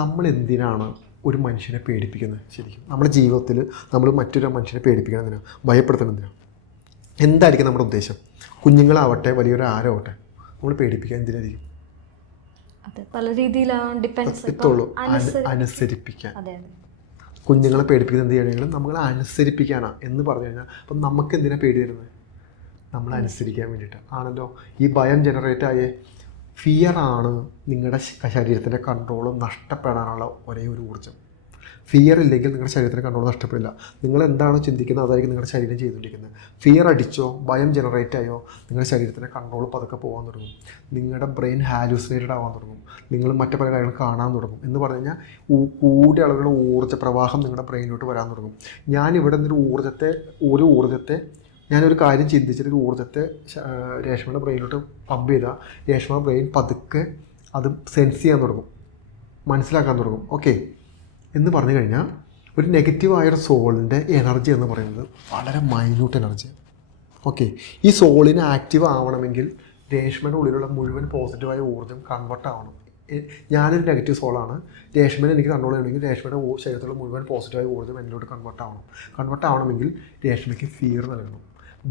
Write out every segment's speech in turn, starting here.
നമ്മൾ എന്തിനാണ് ഒരു മനുഷ്യനെ പേടിപ്പിക്കുന്നത്? ശരിക്കും നമ്മുടെ ജീവിതത്തിൽ നമ്മൾ മറ്റൊരു മനുഷ്യനെ പേടിപ്പിക്കുന്നതിനാണ്, ഭയപ്പെടുത്തുന്നതിനാണ്. എന്തായിരിക്കും നമ്മുടെ ഉദ്ദേശം? കുഞ്ഞുങ്ങളാവട്ടെ വലിയൊരു ആരാവട്ടെ, നമ്മൾ പേടിപ്പിക്കാൻ എന്തിനായിരിക്കും? പല രീതിയിലാണ് എത്തുള്ളൂ, അനുസരിപ്പിക്കാൻ. കുഞ്ഞുങ്ങളെ പേടിപ്പിക്കുന്നത് എന്ത് ചെയ്യണമെങ്കിലും നമ്മളെ അനുസരിപ്പിക്കാനാണ് എന്ന് പറഞ്ഞു കഴിഞ്ഞാൽ, അപ്പം നമുക്ക് എന്തിനാണ് പേടി തരുന്നത്? നമ്മൾ അനുസരിക്കാൻ വേണ്ടിയിട്ട് ആണല്ലോ. ഈ ഭയം ജനറേറ്റ് ആയേ ഫിയറാണ് നിങ്ങളുടെ ശരീരത്തിൻ്റെ കൺട്രോൾ നഷ്ടപ്പെടാനുള്ള ഒരേ ഒരു ഊർജ്ജം. ഫിയർ ഇല്ലെങ്കിൽ നിങ്ങളുടെ ശരീരത്തിൻ്റെ കൺട്രോൾ നഷ്ടപ്പെടില്ല. നിങ്ങൾ എന്താണോ ചിന്തിക്കുന്നത് അതായിരിക്കും നിങ്ങളുടെ ശരീരം ചെയ്തുകൊണ്ടിരിക്കുന്നത്. ഫിയർ അടിച്ചോ, ഭയം ജനറേറ്റ് ആയോ, നിങ്ങളുടെ ശരീരത്തിൻ്റെ കൺട്രോൾ പതുക്കെ പോകാൻ തുടങ്ങും. നിങ്ങളുടെ ബ്രെയിൻ ഹാലൂസിനേറ്റഡ് ആവാൻ തുടങ്ങും. നിങ്ങൾ മറ്റു പല കാര്യങ്ങൾ കാണാൻ തുടങ്ങും. എന്ന് പറഞ്ഞു കഴിഞ്ഞാൽ കൂടിയ അളവിലുള്ള ഊർജ്ജ പ്രവാഹം നിങ്ങളുടെ ബ്രെയിനിലോട്ട് വരാൻ തുടങ്ങും. ഞാനിവിടെ നിന്നൊരു ഊർജ്ജത്തെ ഞാനൊരു കാര്യം ചിന്തിച്ചിട്ട് ഒരു ഊർജ്ജത്തെ രേഷ്മയുടെ ബ്രെയിനിലോട്ട് പമ്പ് ചെയ്താൽ രേഷ്മ ബ്രെയിൻ പതുക്കെ അത് സെൻസ് ചെയ്യാൻ തുടങ്ങും, മനസ്സിലാക്കാൻ തുടങ്ങും. ഓക്കെ എന്ന് പറഞ്ഞു കഴിഞ്ഞാൽ ഒരു നെഗറ്റീവായൊരു സോളിൻ്റെ എനർജി എന്ന് പറയുന്നത് വളരെ മൈന്യൂട്ട് എനർജിയാണ്. ഓക്കെ, ഈ സോളിന് ആക്റ്റീവ് ആവണമെങ്കിൽ രേഷ്മയുടെ ഉള്ളിലുള്ള മുഴുവൻ പോസിറ്റീവായ ഊർജ്ജം കൺവേർട്ട് ആവണം. ഞാനൊരു നെഗറ്റീവ് സോളാണ്, രേഷ്മനെ എനിക്ക് കൺട്രോൾ ചെയ്യണമെങ്കിൽ രേഷ്മയുടെ ശരീരത്തിലുള്ള മുഴുവൻ പോസിറ്റീവായ ഊർജ്ജം എന്നിലോട്ട് കൺവേർട്ട് ആവണമെങ്കിൽ രേഷ്മയ്ക്ക് ഫിയർ നൽകണം.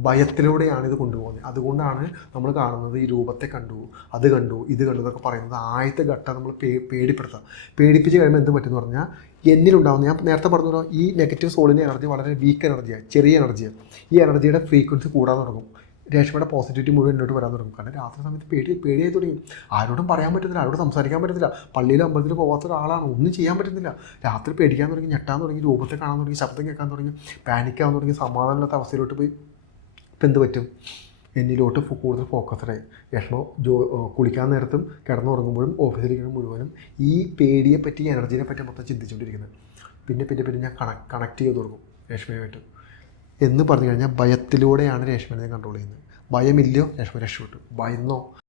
ഭയത്തിലൂടെയാണ് ഇത് കൊണ്ടുപോകുന്നത്. അതുകൊണ്ടാണ് നമ്മൾ കാണുന്നത് ഈ രൂപത്തെ കണ്ടു, അത് കണ്ടു, ഇത് കണ്ടു എന്നൊക്കെ പറയുന്നത് ആദ്യത്തെ ഘട്ടം നമ്മൾ പേടിപ്പെടുത്താം. പേടിപ്പിച്ച് കഴിയുമ്പോൾ എന്ത് പറ്റുമെന്ന് പറഞ്ഞാൽ എന്നിലുണ്ടാകുന്ന, ഞാൻ നേരത്തെ പറഞ്ഞല്ലോ, ഈ നെഗറ്റീവ് സോളിൻ്റെ എനർജി വളരെ വീക്ക് എനർജിയാണ്, ചെറിയ എനർജിയാണ്. ഈ എനർജിയുടെ ഫ്രീക്വൻസി കൂടാൻ തുടങ്ങും. രേഷ്മയുടെ പോസിറ്റിവിറ്റി മുഴുവൻ എന്നോട്ട് വരാൻ തുടങ്ങും. കാരണം രാത്രി സമയത്ത് പേടിയായി തുടങ്ങി. ആരോടും പറയാൻ പറ്റുന്നില്ല, ആരോടും സംസാരിക്കാൻ പറ്റുന്നില്ല. പള്ളിയിലും അമ്പലത്തിൽ പോകാത്ത ഒരാളാണ്, ഒന്നും ചെയ്യാൻ പറ്റുന്നില്ല. രാത്രി പേടിക്കാൻ തുടങ്ങി, ഞെട്ടാൻ തുടങ്ങി, രൂപത്തെ കാണാൻ തുടങ്ങി, ശബ്ദം കേൾക്കാൻ തുടങ്ങി, പാനിക്കാൻ തുടങ്ങി, സമാധാനമില്ലാത്ത അവസ്ഥയിലോട്ട് പോയി. ഇപ്പം എന്ത് പറ്റും? എന്നിലോട്ട് കൂടുതൽ ഫോക്കസ്ഡായി. രേഷ്മ കുളിക്കാൻ നേരത്തും കിടന്നുറങ്ങുമ്പോഴും ഓഫീസിലിരിക്കുമ്പോൾ മുഴുവനും ഈ പേടിയെ പറ്റി, എനർജിനെ പറ്റി മൊത്തം ചിന്തിച്ചുകൊണ്ടിരിക്കുന്നത്. പിന്നെ ഞാൻ കണക്ട് ചെയ്ത് തുടങ്ങും രേഷ്മയുമായിട്ട്. എന്ന് പറഞ്ഞു കഴിഞ്ഞാൽ ഭയത്തിലൂടെയാണ് രേഷ്മനെ കൺട്രോൾ ചെയ്യുന്നത്. ഭയമില്ലയോ രേഷ്മ രക്ഷപ്പെട്ടു. ഭയന്നോ